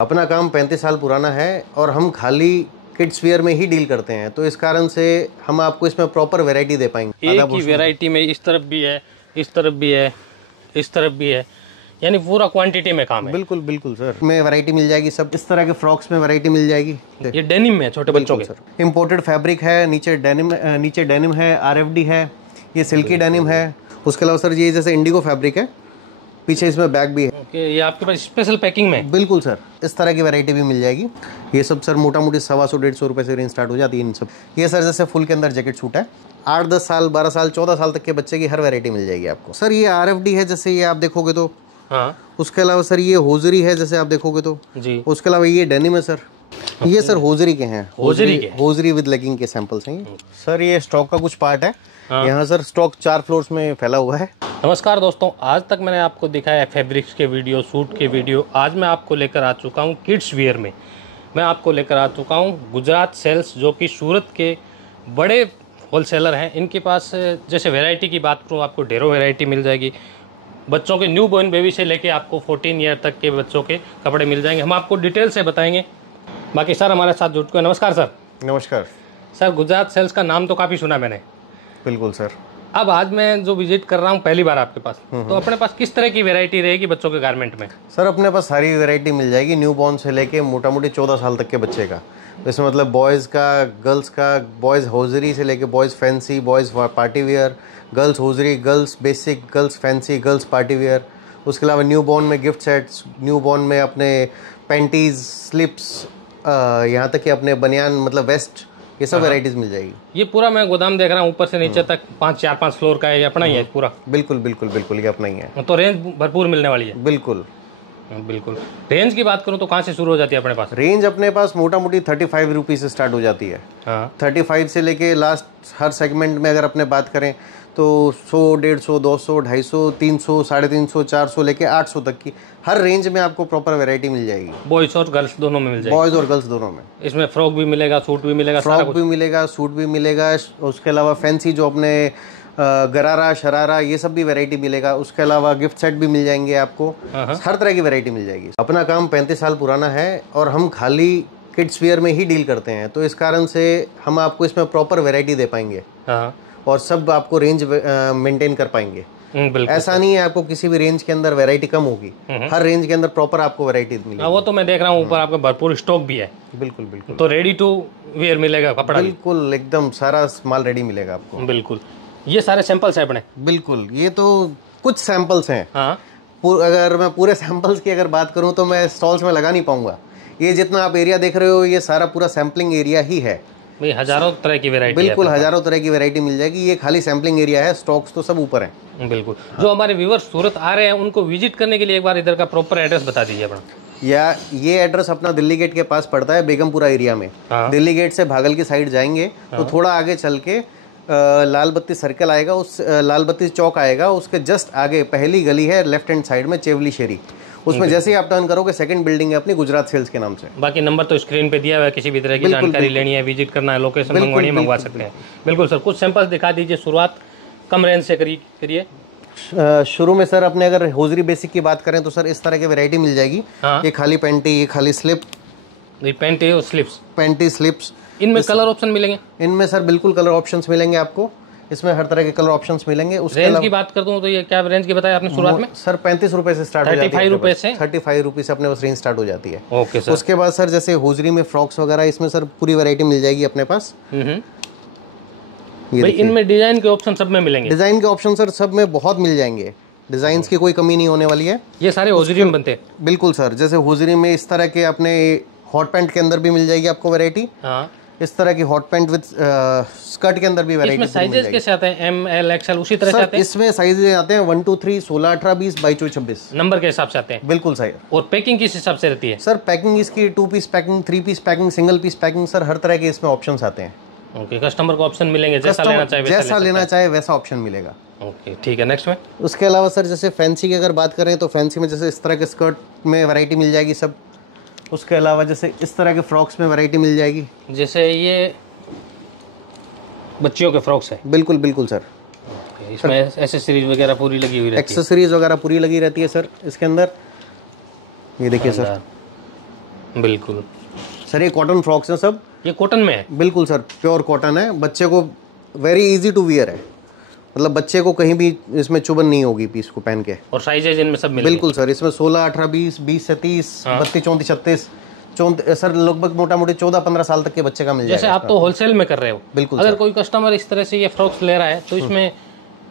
अपना काम 35 साल पुराना है और हम खाली किड्स वियर में ही डील करते हैं, तो इस कारण से हम आपको इसमें प्रॉपर वैरायटी दे पाएंगे। एक ही वैरायटी में इस तरफ भी है, इस तरफ भी है, इस तरफ भी है, यानी पूरा क्वांटिटी में काम है। बिल्कुल बिल्कुल सर, में वैरायटी मिल जाएगी। सब इस तरह के फ्रॉक्स में वैरायटी मिल जाएगी। ये डेनिम में छोटे बच्चों के सर इम्पोर्टेड फैब्रिक है, नीचे डेनिम है, RFD है, ये सिल्की डेनिम है। उसके अलावा सर ये जैसे इंडिगो फैब्रिक है, पीछे इसमें बैग भी है। ओके, ये आपके पास स्पेशल पैकिंग में? बिल्कुल सर, इस तरह की वैरायटी भी मिल जाएगी। ये सब सर मोटा मोटी 125-150 रुपये से रेंज स्टार्ट हो जाती है इन सब। ये सर जैसे फुल के अंदर जैकेट सूट है, 8-10 साल 12 साल 14 साल तक के बच्चे की हर वैरायटी मिल जाएगी आपको। सर ये RFD है, जैसे ये आप देखोगे तो। हाँ। उसके अलावा सर ये होजरी है, जैसे आप देखोगे तो जी। उसके अलावा ये डेनिम है सर। ये सर होजरी के हैं, होजरी विद लेगिंग के सैंपल्स हैं। सर ये स्टॉक का कुछ पार्ट है। हाँ। यहाँ सर स्टॉक 4 फ्लोर्स में फैला हुआ है। नमस्कार दोस्तों, आज तक मैंने आपको दिखाया फैब्रिक्स के वीडियो, सूट के वीडियो। आज मैं आपको लेकर आ चुका हूँ किड्स वियर में। मैं आपको लेकर आ चुका हूँ गुजरात सेल्स, जो कि सूरत के बड़े होलसेलर हैं। इनके पास जैसे वैरायटी की बात करूँ, आपको ढेरों वैरायटी मिल जाएगी। बच्चों के न्यू बॉर्न बेबी से लेके आपको 14 ईयर तक के बच्चों के कपड़े मिल जाएंगे। हम आपको डिटेल से बताएंगे। बाकी सर हमारे साथ जुड़ चुके हैं। नमस्कार सर। नमस्कार सर, गुजरात सेल्स का नाम तो काफ़ी सुना मैंने। बिल्कुल सर। अब आज मैं जो विजिट कर रहा हूँ पहली बार आपके पास, तो अपने पास किस तरह की वैरायटी रहेगी बच्चों के गारमेंट में? सर अपने पास सारी वैरायटी मिल जाएगी, न्यू बॉर्न से लेके मोटा मोटी 14 साल तक के बच्चे का। इसमें मतलब बॉयज़ का, गर्ल्स का, बॉयज़ होजरी से लेके boys fancy, boys party wear, girls hosiery, girls basic, girls fancy, girls party wear. उसके अलावा न्यू बॉर्न में गिफ्ट सेट्स, न्यू बॉर्न में अपने पैंटीज, स्लिप्स, यहाँ तक कि अपने बनियान मतलब वेस्ट, ये सब वैरायटीज मिल जाएगी। ये पूरा मैं गोदाम देख रहा हूँ, ऊपर से नीचे तक 4-5 फ्लोर का है, ये अपना ही है पूरा? बिल्कुल बिल्कुल बिल्कुल, ये अपना ही है। तो रेंज भरपूर मिलने वाली है? बिल्कुल बिल्कुल। रेंज की बात करूँ तो कहाँ से शुरू हो जाती है अपने पास? रेंज अपने पास मोटा मोटी 35 रुपीज़ से स्टार्ट हो जाती है। हाँ। 35 से लेके लास्ट हर सेगमेंट में अगर अपने बात करें तो 100, 150, 200, 250, 300, 350, 400 लेके 800 तक की हर रेंज में आपको प्रॉपर वैरायटी मिल जाएगी। बॉयज़ और गर्ल्स दोनों में मिल जाएगी? बॉयज़ और गर्ल्स दोनों में। इसमें फ्रॉक भी मिलेगा, सूट भी मिलेगा? फ्रॉक भी मिलेगा, सूट भी मिलेगा। उसके अलावा फैंसी जो अपने गरारा, शरारा, ये सब भी वैरायटी मिलेगा। उसके अलावा गिफ्ट सेट भी मिल जाएंगे आपको। हर तरह की वैरायटी मिल जाएगी। अपना काम 35 साल पुराना है और हम खाली किड्स वियर में ही डील करते हैं, तो इस कारण से हम आपको इसमें प्रॉपर वैरायटी दे पाएंगे और सब आपको रेंज मेंटेन कर पाएंगे। ऐसा नहीं है आपको किसी भी रेंज के अंदर वैरायटी कम होगी, हर रेंज के अंदर प्रॉपर आपको वैरायटी मिलेगी। वो तो मैं देख रहा हूँ ऊपर आपका भरपूर स्टॉक भी है। बिल्कुल बिल्कुल। तो रेडी टू वेयर मिलेगा कपड़ा? बिल्कुल, एकदम सारा माल रेडी मिलेगा आपको। बिल्कुल। ये सारे सैंपल्स हैं अपने? बिल्कुल, ये तो कुछ सैंपल्स हैं। हाँ। अगर मैं पूरे सैंपल्स की अगर बात करूं तो मैं स्टॉल्स में लगा नहीं पाऊंगा। ये जितना आप एरिया देख रहे हो, ये सारा पूरा सैम्पलिंग एरिया ही है। भाई हजारों तरह की वैरायटी? बिल्कुल, हजारों तरह की वैरायटी मिल जाएगी। ये खाली सैम्पलिंग एरिया है, स्टॉक्स तो सब ऊपर हैं। बिल्कुल। जो हमारे व्यूअर्स सूरत आ रहे हैं उनको विजिट करने के लिए एक बार इधर का प्रॉपर एड्रेस बता दीजिए अपना। या ये एड्रेस अपना दिल्ली गेट के पास पड़ता है, बेगमपुरा एरिया में। दिल्ली गेट से भागल की साइड जाएंगे तो थोड़ा आगे चल के लाल बत्ती सर्कल आएगा, उस लाल बत्ती चौक आएगा, उसके जस्ट आगे पहली गली है लेफ्ट हैंड साइड में, चेवली शेरी। उसमें जैसे ही आप टर्न करोगे सेकंड बिल्डिंग है अपनी गुजरात सेल्स के नाम से। बाकी नंबर तो स्क्रीन पे दिया हुआ है, किसी भी तरह की जानकारी लेनी है, विजिट करना है, लोकेशन मंगवानी है, मंगवा सकते हैं। बिल्कुल सर, कुछ सैंपल्स दिखा दीजिए। शुरुआत कम रेंज से करिए। शुरू में सर अपने अगर होजरी बेसिक की बात करें तो सर इस तरह की वैरायटी मिल जाएगी। ये खाली पैंटी, ये खाली स्लिप, पैंटी और स्लिप्स, पैंटी स्लिप्स। इनमें कलर ऑप्शन मिलेंगे? इनमें सर बिल्कुल कलर ऑप्शंस मिलेंगे आपको। इसमें हर तरह के कलर ऑप्शंस मिलेंगे। रेंज की बात करता हूँ तो ये क्या रेंज की बताया आपने शुरुआत में? सर 35 रुपए से स्टार्ट हो जाती है। 35 रुपए से? 35 रुपए से अपने पास रेंज स्टार्ट हो जाती है। Okay sir. उसके बाद सर जैसे होजरी में फ्रॉक्स वगैरह, इसमें सर पूरी वैरायटी मिल जाएगी अपने पास। भाई इनमें डिजाइन के ऑप्शन सब में मिलेंगे? डिजाइन के ऑप्शन सर सब में बहुत मिल जाएंगे, डिजाइन की कोई कमी नहीं होने वाली है। ये सारे होजरी में बनते हैं? बिल्कुल सर, जैसे होजरी में इस तरह के अपने हॉट पैंट के अंदर भी मिल जाएगी आपको वैरायटी। इस तरह की हॉट पैंट विद स्कर्ट के अंदर भी वैरायटी। इसमें साइजेस कैसे आते हैं? एम, एल, एक्सएल उसी तरह से आते हैं? इसमें साइजेस आते हैं 1, 2, 3, 16, 18, 20, 22, 24, 26 नंबर के हिसाब से आते हैं? बिल्कुल सही। और पैकिंग किस हिसाब से रहती है? सर पैकिंग इसकी 2 piece packing, 3 piece packing, single piece packing, sir हर तरह के इसमें ऑप्शंस आते हैं। ओके, कस्टमर को ऑप्शन मिलेंगे, जैसा लेना चाहे वैसा ऑप्शन मिलेगा। ओके, ठीक है। नेक्स्ट में उसके अलावा सर जैसे फैंसी की अगर बात करें तो फैंसी में जैसे इस तरह के स्कर्ट में वैरायटी मिल जाएगी सब। उसके अलावा जैसे इस तरह के फ्रॉक्स में वैरायटी मिल जाएगी। जैसे ये बच्चियों के फ्रॉक्स है? बिल्कुल बिल्कुल सर। इसमें एक्सेसरीज वगैरह पूरी लगी हुई रहती है? एक्सेसरीज वगैरह पूरी लगी रहती है सर इसके अंदर। ये देखिए सर, बिल्कुल सर ये कॉटन फ्रॉक्स हैं सब, ये कॉटन में है? बिल्कुल सर, प्योर कॉटन है, बच्चे को वेरी इजी टू वियर है, मतलब बच्चे को कहीं भी इसमें चुभन नहीं होगी पीस को पहन के। और साइजेज इनमें सब मिलेंगे? बिल्कुल सर, इसमें 16, 18, 20, 20 से 30, 32, 34, 36, 34 सर लगभग मोटा मोटी 14-15 साल तक के बच्चे का मिल जाएगा। जैसे आप तो होलसेल में कर रहे हो, बिल्कुल अगर कोई कस्टमर इस तरह से ये फ्रॉक्स ले रहा है तो इसमें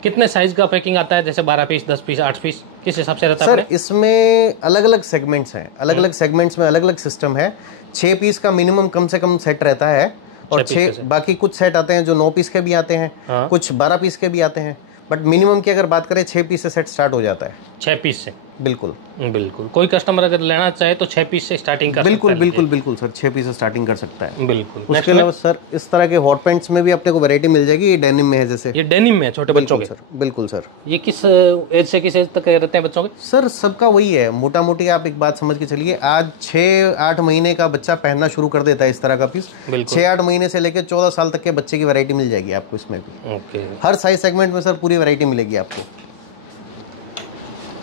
कितने साइज का पैकिंग आता है? जैसे 12 पीस, 10 पीस, 8 पीस, किस हिसाब से रहता है? सर इसमें अलग अलग सेगमेंट्स हैं, अलग अलग सेगमेंट्स में अलग अलग सिस्टम है। 6 पीस का मिनिमम कम से कम सेट रहता है, और 6 बाकी कुछ सेट आते हैं जो 9 पीस के भी आते हैं, कुछ 12 पीस के भी आते हैं, बट मिनिमम की अगर बात करें 6 पीस से सेट स्टार्ट हो जाता है। 6 पीस से? बिल्कुल बिल्कुल। कोई कस्टमर अगर लेना चाहे तो 6 पीस से स्टार्टिंग कर बिल्कुल सकता है? बिल्कुल बिल्कुल सर, 6 पीस से स्टार्टिंग कर सकता है। बिल्कुल। उसके अलावा सर इस तरह के हॉट पैंट्स में भी अपने को वैरायटी मिल जाएगी। ये डेनिम में है, जैसे ये डेनिम में है छोटे बच्चों के? सर बिल्कुल सर। ये किस एज से किस एज तक रहते हैं बच्चों के? सर सबका वही है, मोटा मोटी आप एक बात समझ के चलिए, आज 6-8 महीने का बच्चा पहनना शुरू कर देता है इस तरह का पीस। 6-8 महीने से लेकर 14 साल तक के बच्चे की वैरायटी मिल जाएगी आपको इसमें भी। ओके। हर साइज सेगमेंट में सर पूरी वैरायटी मिलेगी आपको।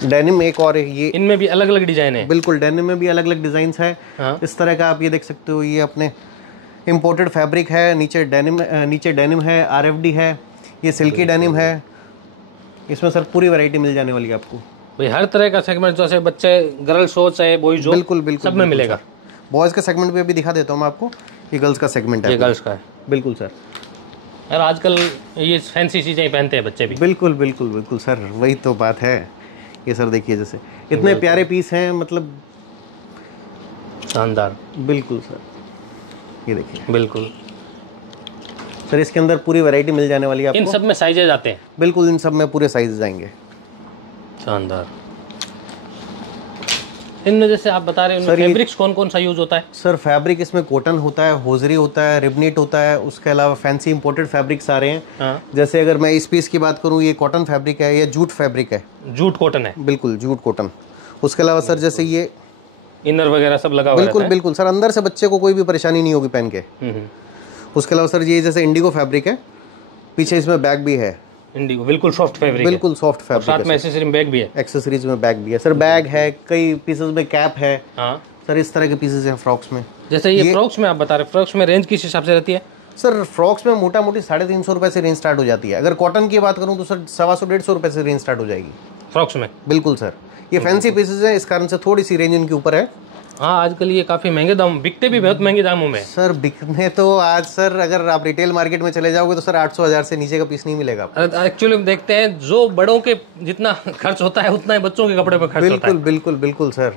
डेनिम एक और है, ये इनमें भी अलग अलग डिजाइन है? बिल्कुल, डेनिम में भी अलग अलग डिजाइन है। इस तरह का आप ये देख सकते हो, ये अपने इम्पोर्टेड फैब्रिक है, नीचे डेनिम है, RFD है, ये सिल्की डेनिम है। इसमें सर पूरी वैरायटी मिल जाने वाली है आपको भाई। हर तरह का सेगमेंट, जैसे बच्चे गर्ल्स हो चाहे बॉयज हो, बिल्कुल बिल्कुल सब में मिलेगा। बॉयज का सेगमेंट भी अभी दिखा देता हूँ मैं आपको। ये गर्ल्स का सेगमेंट है, ये गर्ल्स का है। बिल्कुल सर। यार आजकल ये फैंसी चीजें ही पहनते हैं बच्चे भी। बिल्कुल बिल्कुल बिल्कुल सर, वही तो बात है। ये सर देखिए, जैसे इतने प्यारे पीस हैं, मतलब शानदार। बिल्कुल सर, ये देखिए। बिल्कुल सर इसके अंदर पूरी वैरायटी मिल जाने वाली है आपको। इन सब में साइजेज आते हैं? बिल्कुल, इन सब में पूरे साइज आएंगे। शानदार। इनमें जैसे आप बता रहे हैं, फैब्रिक्स कौन कौन सा यूज होता है? सर फैब्रिक इसमें कॉटन होता है, होजरी होता है, रिबनीट होता है, उसके अलावा फैंसी इंपोर्टेड फैब्रिक्स आ रहे हैं। जैसे अगर मैं इस पीस की बात करूं, ये कॉटन फैब्रिक है, ये जूट फैब्रिक है। जूट कॉटन है? बिल्कुल जूट कॉटन। उसके अलावा सर जैसे ये इनर वगैरह सब लगा हुआ है? बिल्कुल बिल्कुल सर, अंदर से बच्चे को कोई भी परेशानी नहीं होगी पहन के। उसके अलावा सर ये जैसे इंडिगो फैब्रिक है, पीछे इसमें बैग भी है। इंडिगो बिल्कुल सॉफ्ट फैब्रिक, बिल्कुल सॉफ्ट फैब्रिक, साथ में एक्सेसरी बैग भी है। एक्सेसरीज में बैग भी है सर, बैग है, कई पीसेस में कैप है। हाँ सर इस तरह के पीसेस हैं फ्रॉक्स में। जैसे ये फ्रॉक्स में आप बता रहे, फ्रॉक्स में रेंज किस हिसाब से रहती है? सर फ्रॉक्स में मोटा मोटी 350 रुपए से रेंज स्टार्ट हो जाती है। अगर कॉटन की बात करूं तो सर 125-150 रुपए से रेंज स्टार्ट हो जाएगी फ्रॉक्स में। बिल्कुल सर, ये फैंसी पीसेस हैं, इस कारण से थोड़ी सी रेंज इनके ऊपर है। हाँ आजकल ये काफी महंगे दाम, बिकते भी बहुत महंगे दामों में। सर बिकने तो आज सर अगर आप रिटेल मार्केट में चले जाओगे तो सर 800-1000 से नीचे का पीस नहीं मिलेगा। एक्चुअली देखते हैं जो बड़ों के जितना खर्च होता है उतना ही बच्चों के कपड़े पर खर्च होता है। बिल्कुल बिल्कुल बिल्कुल सर।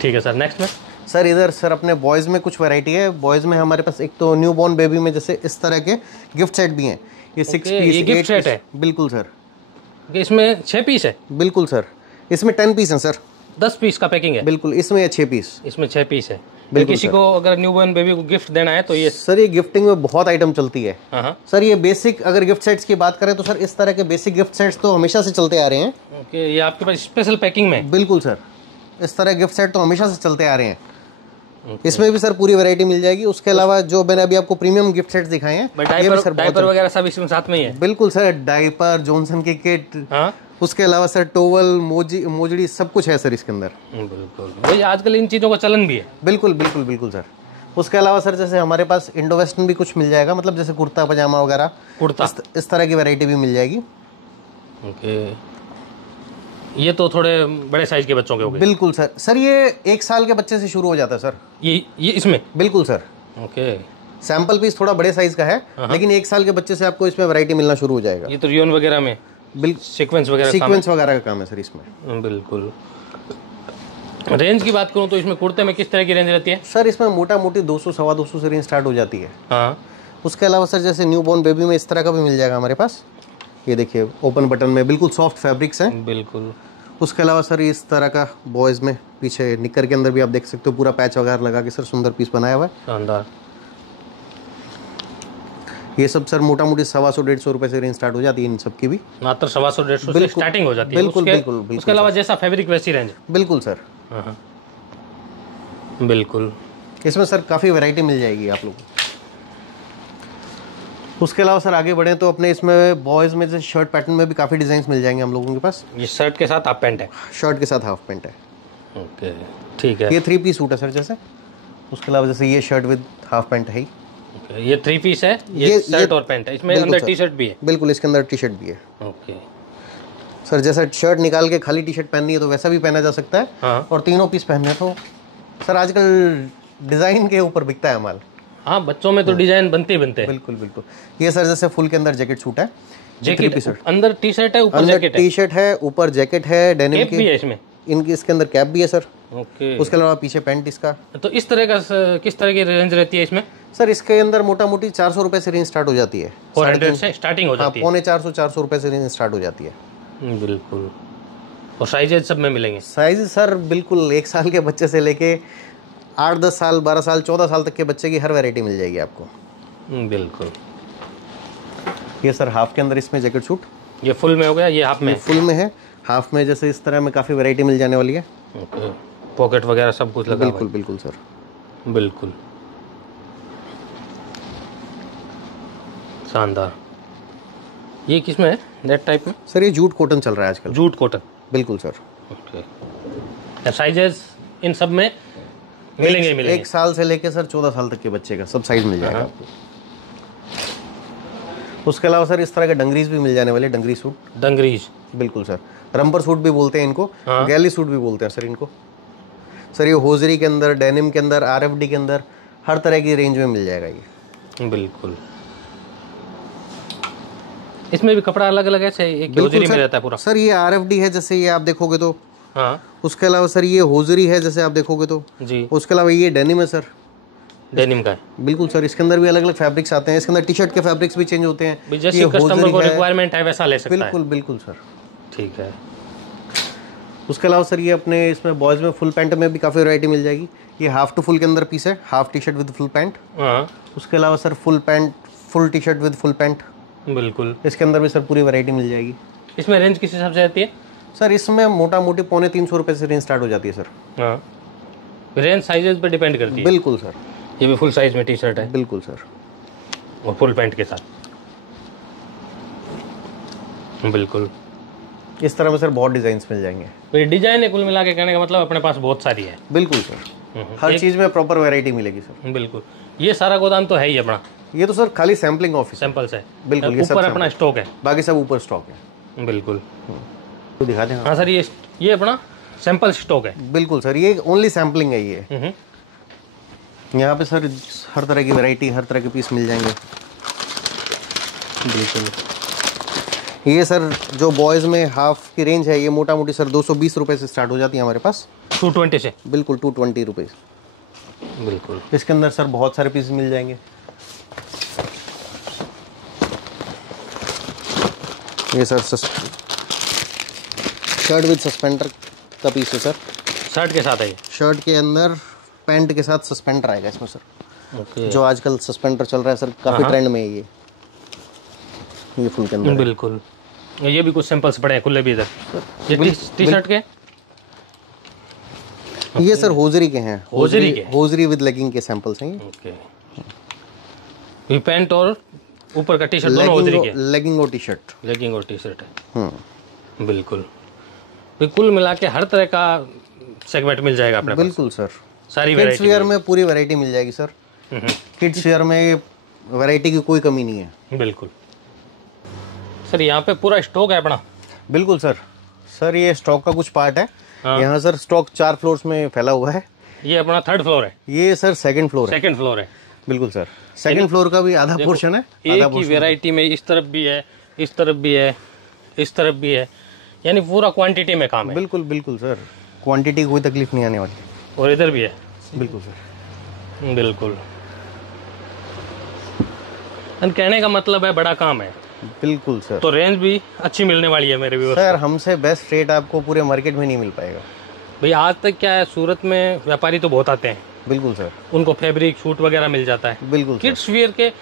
ठीक है सर, नेक्स्ट में सर इधर सर अपने बॉयज़ में कुछ वैरायटी है। बॉयज़ में हमारे पास एक तो न्यू बॉर्न बेबी में जैसे इस तरह के गिफ्ट सेट भी हैं। ये 6 पीस, ये गिफ्ट सेट है? बिल्कुल सर। इसमें 6 पीस है? बिल्कुल सर, इसमें 10 पीस हैं सर। 10 पीस का पैकिंग है? बिल्कुल, इसमें 6 पीस। इसमें 6 पीस है। बिल्कुल। किसी को अगर न्यू बॉर्न बेबी को गिफ्ट देना है तो ये सर, ये गिफ्टिंग में बहुत आइटम चलती है। हाँ सर ये बेसिक अगर गिफ्ट सेट्स की बात करें तो सर इस तरह के बेसिक गिफ्ट सेट्स तो हमेशा से चलते आ रहे हैं। ओके, ये आपके पास स्पेशल पैकिंग में? बिल्कुल सर, इस तरह गिफ्ट सेट तो हमेशा से चलते आ रहे हैं। इसमें भी सर पूरी वैरायटी मिल जाएगी। उसके अलावा जो मैंने अभी आपको प्रीमियम गिफ्ट सेट्स दिखाए हैं, डायपर वगैरह सब इसमें साथ में ही है? बिल्कुल सर, डायपर, जॉनसन की किट, उसके अलावा सर टोवल, मोजड़ी सब कुछ है सर इसके अंदर। बिल्कुल भाई, आजकल इन चीज़ों का चलन भी है। बिल्कुल बिल्कुल बिल्कुल सर। उसके अलावा सर जैसे हमारे पास इंडो वेस्टर्न भी कुछ मिल जाएगा, मतलब जैसे कुर्ता पजामा वगैरह, कुर्ता इस तरह की वैरायटी भी मिल जाएगी। ओके, ये तो थोड़े बड़े साइज के बच्चों के हो गए? बिल्कुल सर। सर ये 1 साल के बच्चे से शुरू हो जाता है सर, ये इसमें? बिल्कुल सर। ओके, सैंपल पीस थोड़ा बड़े साइज का है, लेकिन 1 साल के बच्चे से आपको इसमें वैरायटी मिलना शुरू हो जाएगा। ये तो रियोन वगैरह में सीक्वेंस वगैरह का काम है सर इसमें। बिल्कुल। रेंज की बात करूं तो इसमें कुर्ते में किस तरह की रेंज रहती है? सर इसमें मोटा मोटी 200-225 से रेंज स्टार्ट हो जाती है। हाँ। उसके अलावा सर जैसे न्यू बॉर्न बेबी में इस तरह का भी मिल जाएगा हमारे पास। ये देखिए ओपन बटन में बिल्कुल सॉफ्ट फैब्रिक्स हैं। बिल्कुल। उसके अलावा सर इस तरह का बॉयज़ में पीछे निक्कर के अंदर भी आप देख सकते हो, पूरा पैच वगैरह लगा के सर सुंदर पीस बनाया हुआ है। शानदार। ये सब सर मोटा मोटी 125-150 रुपए से रेंज स्टार्ट हो जाती है इन सब की भी। मात्र 125-150 से स्टार्टिंग हो जाती है? बिल्कुल बिल्कुल। उसके अलावा जैसा फैब्रिक वैसी रेंज? बिल्कुल सर। हाँ बिल्कुल। इसमें सर काफ़ी वैरायटी मिल जाएगी आप लोगों को। उसके अलावा सर आगे बढ़े तो अपने इसमें बॉयज़ में जैसे शर्ट पैटर्न में भी काफ़ी डिज़ाइंस मिल जाएंगे हम लोगों के पास। ये शर्ट के साथ हाफ पैंट है? शर्ट के साथ हाफ पैंट है। ओके। ठीक है। ये 3 पीस सूट है सर जैसे। उसके अलावा जैसे ये शर्ट विद हाफ पैंट है। ये 3 पीस है, ये शर्ट और पैंट है, इसमें अंदर टी शर्ट भी है। बिल्कुल, इसके अंदर टी शर्ट भी है। ओके सर, जैसा शर्ट निकाल के खाली टी शर्ट पहननी है तो वैसा भी पहना जा सकता है। हाँ। और तीनों पीस पहनने तो सर आजकल डिज़ाइन के ऊपर बिकता है माल। हाँ, बच्चों में तो डिजाइन बनते ही बनते हैं। बिल्कुल बिल्कुल। ये सर जैसे फुल के अंदर जैकेट सूट है। जैकेट अंदर टी शर्ट है, ऊपर अंदर जैकेट है। टी शर्ट है, ऊपर जैकेट है, डेनिम कैप भी है इसमें। इनकी इसके अंदर कैप भी है सर। ओके। उसके अलावा पीछे पैंट इसका। तो इस तरह का किस तरह की रेंज रहती है इसमें? सर इसके अंदर मोटा मोटी 400 रुपए से रेंज स्टार्ट हो जाती है। 400 से स्टार्टिंग हो जाती है। 450 रुपए से रेंज स्टार्ट हो जाती है। बिल्कुल। और साइजेज सब में मिलेंगे? साइज सर बिल्कुल 1 साल के बच्चे से लेके 8-10 साल, 12 साल, 14 साल तक के बच्चे की हर वैरायटी मिल जाएगी आपको। बिल्कुल। ये सर हाफ के अंदर इसमें जैकेट सूट। ये फुल में हो गया, ये हाफ में? फुल में है। हाफ में जैसे इस तरह में काफ़ी वैरायटी मिल जाने वाली है। ओके। पॉकेट वगैरह सब कुछ लगा हुआ है। बिल्कुल बिल्कुल सर। बिल्कुल शानदार। ये किस में है, नेट टाइप में? सर ये जूट कॉटन चल रहा है आजकल। Jute cotton. बिल्कुल सर। ओके। साइजेस इन सब में मिलेंगे? 1 साल से लेके सर 14 साल तक के बच्चे का सब साइज मिल जाएगा आपको। उसके अलावा सर इस तरह के डंगरीज भी मिल जाने वाले, डंगरी सूट। डंगरीज? बिल्कुल सर। रंपर सूट भी बोलते हैं इनको। गैली सूट भी बोलते हैं सर इनको। सर ये होजरी के अंदर, डेनिम के अंदर, RFD के अंदर हर तरह की रेंज में मिल जाएगा ये। बिल्कुल। इसमें भी कपड़ा अलग अलग है, एक होजरी में रहता है पूरा? सर ये RFD है जैसे ये आप देखोगे तो। हाँ। उसके अलावा सर ये होजरी है जैसे आप देखोगे तो जी। उसके अलावा ये डेनिम है सर। डेनिम का है? बिल्कुल सर। इसके अंदर भी अलग अलग फैब्रिक्स आते हैं। इसके अंदर टी शर्ट के फैब्रिक्स भी चेंज होते हैं। जैसे कस्टमर को रिक्वायरमेंट है वैसा ले सकता है? बिल्कुल बिल्कुल सर। ठीक है। उसके अलावा सर ये अपने इसमें बॉयज़ में फुल पैंट में भी काफ़ी वैरायटी मिल जाएगी। ये हाफ टू फुल के अंदर पीस है, half T shirt with full pant. हाँ। उसके अलावा sir full pant, full T shirt with full pant. बिल्कुल। इसके अंदर भी सर पूरी वैरायटी मिल जाएगी। इसमें रेंज किस हिसाब से रहती है? सर इसमें मोटा मोटी 350 रुपये से रेंज स्टार्ट हो जाती है सर। हाँ। रेंज साइजेस पे डिपेंड करती है? बिल्कुल सर। ये भी फुल साइज में टी शर्ट है? बिल्कुल सर। और फुल पैंट के साथ। बिल्कुल। इस तरह में सर बहुत डिजाइन मिल जाएंगे। तो ये डिजाइन है कुल मिला के, कहने का मतलब अपने पास बहुत सारी है? बिल्कुल सर। हर चीज़ में प्रॉपर वैरायटी मिलेगी सर। बिल्कुल। ये सारा गोदाम तो है ही अपना? ये तो सर खाली सैम्पलिंग ऑफिस, सैंपल्स है। बिल्कुल। ऊपर अपना स्टॉक है? बाकी सब ऊपर स्टॉक है। बिल्कुल। तो दिखा दें। हाँ सर, ये अपना सैंपल स्टॉक है? बिल्कुल सर। ये ओनली सैम्पलिंग है ये। यहाँ पे सर हर तरह की वैरायटी, हर तरह के पीस मिल जाएंगे। बिल्कुल। ये सर जो बॉयज़ में हाफ की रेंज है, ये मोटा मोटी सर 220 रुपये से स्टार्ट हो जाती है हमारे पास। 220 से? बिल्कुल 220 रुपीज़। बिल्कुल। इसके अंदर सर बहुत सारे पीस मिल जाएंगे। ये सर शर्ट विद सस्पेंडर का पीस है सर। शर्ट के साथ है ये? शर्ट के अंदर पैंट के साथ सस्पेंडर आएगा इसमें सर। ओके। जो आजकल सस्पेंडर चल रहा है सर, काफ़ी ट्रेंड में है ये फुल के अंदर। बिल्कुल। ये भी कुछ सैंपल्स पड़े हैं खुले भी इधर। ये टी शर्ट के? ये सर होजरी के हैं। होजरी के? होजरी विद लेगिंग के सैंपल्स हैं ये। ओके। ये पैंट और ऊपर का टी शर्ट दोनों होजरी के? लेगिंग और टी शर्ट। लेगिंग और टी शर्ट है। बिल्कुल। कुल मिला के हर तरह का सेगमेंट मिल जाएगा अपने पास? बिल्कुल सर। सारी किड्स वेयर में पूरी वैरायटी मिल जाएगी सर। किड्स वेयर में वैरायटी की कोई कमी नहीं है। बिल्कुल। सर यहाँ पे पूरा स्टॉक है अपना? बिल्कुल सर। सर ये स्टॉक का कुछ पार्ट है। यहाँ सर स्टॉक 4 फ्लोर्स में फैला हुआ है। ये अपना 3rd फ्लोर है? ये सर 2nd फ्लोर है। 2nd फ्लोर है? बिल्कुल सर। 2nd फ्लोर का भी आधा पोर्शन है। एक ही वैरायटी में इस तरफ भी है, इस तरफ भी है, इस तरफ भी है, यानी पूरा क्वांटिटी में काम है? बिल्कुल बिल्कुल सर। क्वांटिटी की कोई तकलीफ नहीं आने वाली। और इधर भी है? बिल्कुल सर। बिल्कुल। कहने का मतलब है बड़ा काम है। बिल्कुल सर। तो रेंज भी अच्छी मिलने वाली है मेरे व्यूअर्स सर। हमसे बेस्ट रेट आपको पूरे मार्केट में नहीं मिल पाएगा भैया। आज तक क्या है, सूरत में व्यापारी तो बहुत आते हैं। बिल्कुल सर। उनको फैब्रिक सूट वगैरह मिल जाता है। बिल्कुल। किड्स वियर के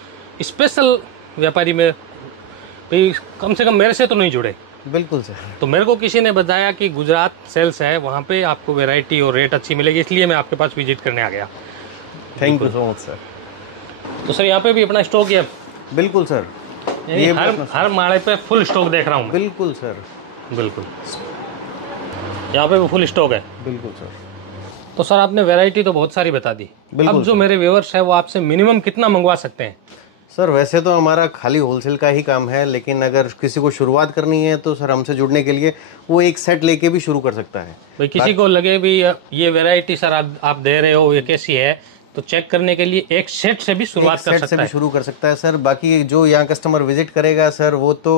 स्पेशल व्यापारी में भाई कम से कम मेरे से तो नहीं जुड़े। बिल्कुल सर। तो मेरे को किसी ने बताया कि गुजरात सेल्स है, वहाँ पे आपको वैरायटी और रेट अच्छी मिलेगी, इसलिए मैं आपके पास विजिट करने आ गया। Thank you so much sir. तो सर यहाँ पे भी अपना स्टॉक है? बिल्कुल सर। ये हर माड़े पे फुल स्टॉक देख रहा हूँ। बिल्कुल सर। बिल्कुल। यहाँ पे भी फुल स्टॉक है? बिल्कुल सर। तो सर आपने वैरायटी तो बहुत सारी बता दी, अब जो मेरे व्यूअर्स है वो आपसे मिनिमम कितना मंगवा सकते हैं? सर वैसे तो हमारा खाली होलसेल का ही काम है, लेकिन अगर किसी को शुरुआत करनी है तो सर हमसे जुड़ने के लिए वो एक सेट लेके भी शुरू कर सकता है। भाई किसी को लगे भी ये वैरायटी सर आप दे रहे हो ये कैसी है, तो चेक करने के लिए एक सेट से भी शुरुआत कर सकता है। शुरू कर सकता है सर। बाकी जो यहाँ कस्टमर विजिट करेगा सर वो तो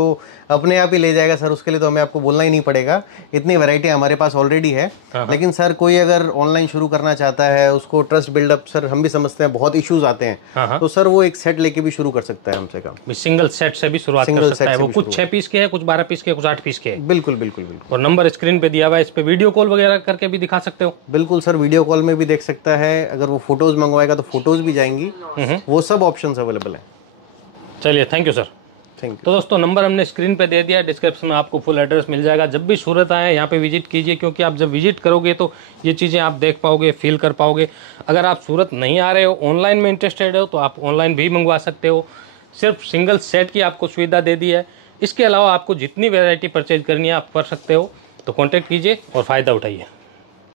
अपने आप ही ले जाएगा सर, उसके लिए तो हमें आपको बोलना ही नहीं पड़ेगा, इतनी वैरायटी हमारे पास ऑलरेडी है। लेकिन सर कोई अगर ऑनलाइन शुरू करना चाहता है, उसको ट्रस्ट बिल्डअप सर हम भी समझते हैं बहुत इश्यूज आते हैं, तो सर वो एक सेट लेके भी शुरू कर सकता है हमसे काम। सिंगल सेट से भी शुरुआत कर सकता है। वो कुछ 6 पीस के है, कुछ 12 पीस के, कुछ 8 पीस के है। बिल्कुल बिल्कुल बिल्कुल। और नंबर स्क्रीन पे दिया हुआ है, इस पे वीडियो कॉल वगैरह करके भी दिखा सकते हो? बिल्कुल सर, वीडियो कॉल में भी देख सकता है, अगर वो फोटोज मंगवाएगा तो फोटोज भी जाएंगी, वो सब ऑप्शंस अवेलेबल है। चलिए thank you sir. Thank you. तो दोस्तों नंबर हमने स्क्रीन पे दे दिया, डिस्क्रिप्शन में आपको फुल एड्रेस मिल जाएगा। जब भी सूरत आए यहाँ पे विजिट कीजिए, क्योंकि आप जब विजिट करोगे तो ये चीज़ें आप देख पाओगे, फील कर पाओगे। अगर आप सूरत नहीं आ रहे हो, ऑनलाइन में इंटरेस्टेड हो, तो आप ऑनलाइन भी मंगवा सकते हो। सिर्फ सिंगल सेट की आपको सुविधा दे दी है। इसके अलावा आपको जितनी वेराइटी परचेज करनी है आप कर सकते हो। तो कॉन्टैक्ट कीजिए और फ़ायदा उठाइए।